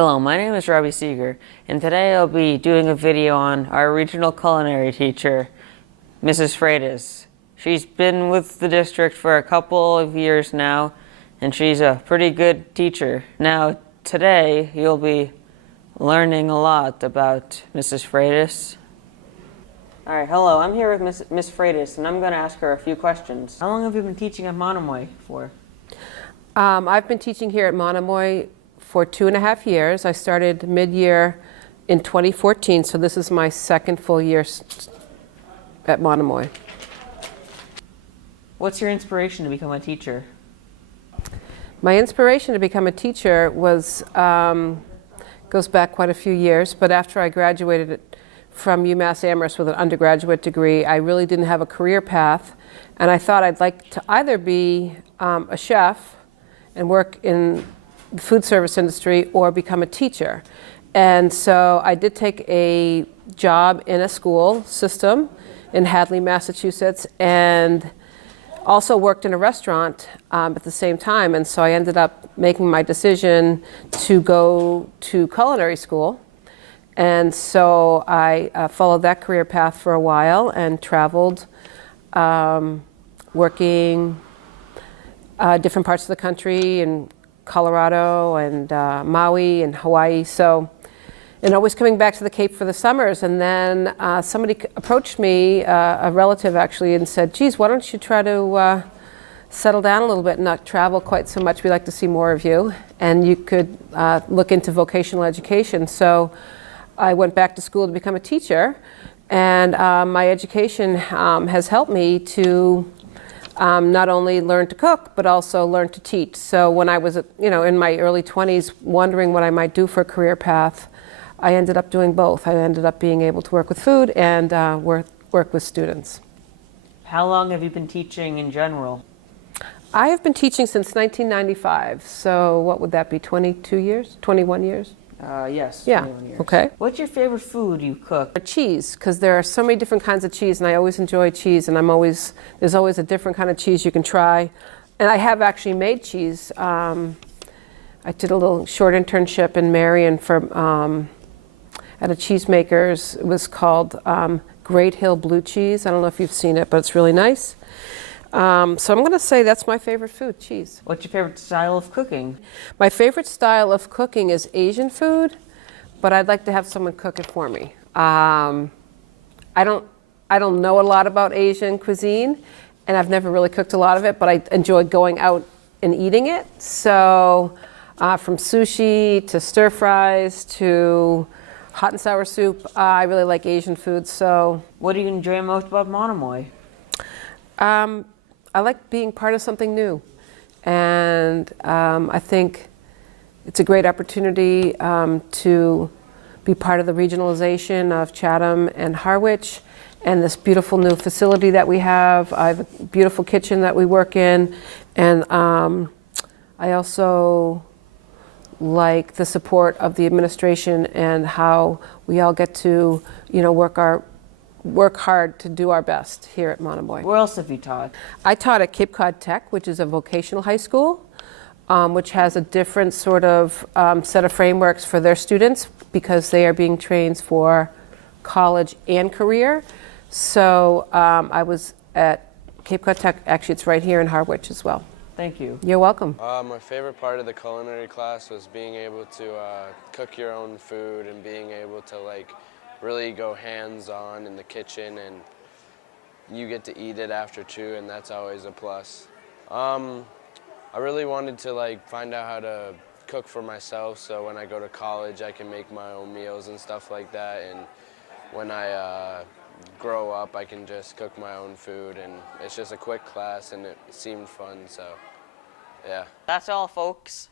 Hello, my name is Robbie S, and today I'll be doing a video on our regional culinary teacher, Mrs. Freitas. She's been with the district for a couple of years now, and she's a pretty good teacher. Now, today you'll be learning a lot about Mrs. Freitas. Alright, hello, I'm here with Miss Freitas, and I'm going to ask her a few questions. How long have you been teaching at Monomoy for? I've been teaching here at Monomoy for 2.5 years. I started mid-year in 2014, so this is my second full year at Monomoy. What's your inspiration to become a teacher? My inspiration to become a teacher was goes back quite a few years, but after I graduated from UMass Amherst with an undergraduate degree, I really didn't have a career path, and I thought I'd like to either be a chef and work in the food service industry or become a teacher. And so I did take a job in a school system in Hadley, Massachusetts, and also worked in a restaurant at the same time. And so I ended up making my decision to go to culinary school. And so I followed that career path for a while and traveled, working different parts of the country and Colorado and Maui and Hawaii. So, and always coming back to the Cape for the summers. And then somebody approached me, a relative actually, and said, geez, why don't you try to settle down a little bit and not travel quite so much? We'd like to see more of you. And you could look into vocational education. So I went back to school to become a teacher. And my education has helped me to not only learn to cook, but also learn to teach. So when I was, in my early 20s, wondering what I might do for a career path, I ended up doing both. I ended up being able to work with food and work with students. How long have you been teaching in general? I have been teaching since 1995. So what would that be, 22 years, 21 years? Yes, Yeah, 21 years. Okay. What's your favorite food you cook? Cheese, because there are so many different kinds of cheese, and I always enjoy cheese, and there's always a different kind of cheese you can try. And I have actually made cheese. I did a little short internship in Marion at a cheesemaker's. It was called Great Hill Blue Cheese. I don't know if you've seen it, but it's really nice. So I'm going to say that's my favorite food, cheese. What's your favorite style of cooking? My favorite style of cooking is Asian food, but I'd like to have someone cook it for me. I don't know a lot about Asian cuisine, and I've never really cooked a lot of it, but I enjoy going out and eating it. So from sushi to stir fries to hot and sour soup, I really like Asian food. So what do you enjoy most about Monomoy? I like being part of something new, and I think it's a great opportunity to be part of the regionalization of Chatham and Harwich and this beautiful new facility that we have. I have a beautiful kitchen that we work in, and I also like the support of the administration and how we all get to work hard to do our best here at Monomoy. Where else have you taught? I taught at Cape Cod Tech, which is a vocational high school, which has a different sort of set of frameworks for their students because they are being trained for college and career. So I was at Cape Cod Tech. Actually, it's right here in Harwich as well. Thank you. You're welcome. My favorite part of the culinary class was being able to cook your own food and being able to really go hands-on in the kitchen, and you get to eat it after too, and that's always a plus. I really wanted to find out how to cook for myself, so when I go to college I can make my own meals and stuff like that, and when I grow up I can just cook my own food, and it's just a quick class and it seemed fun, so yeah. That's all, folks.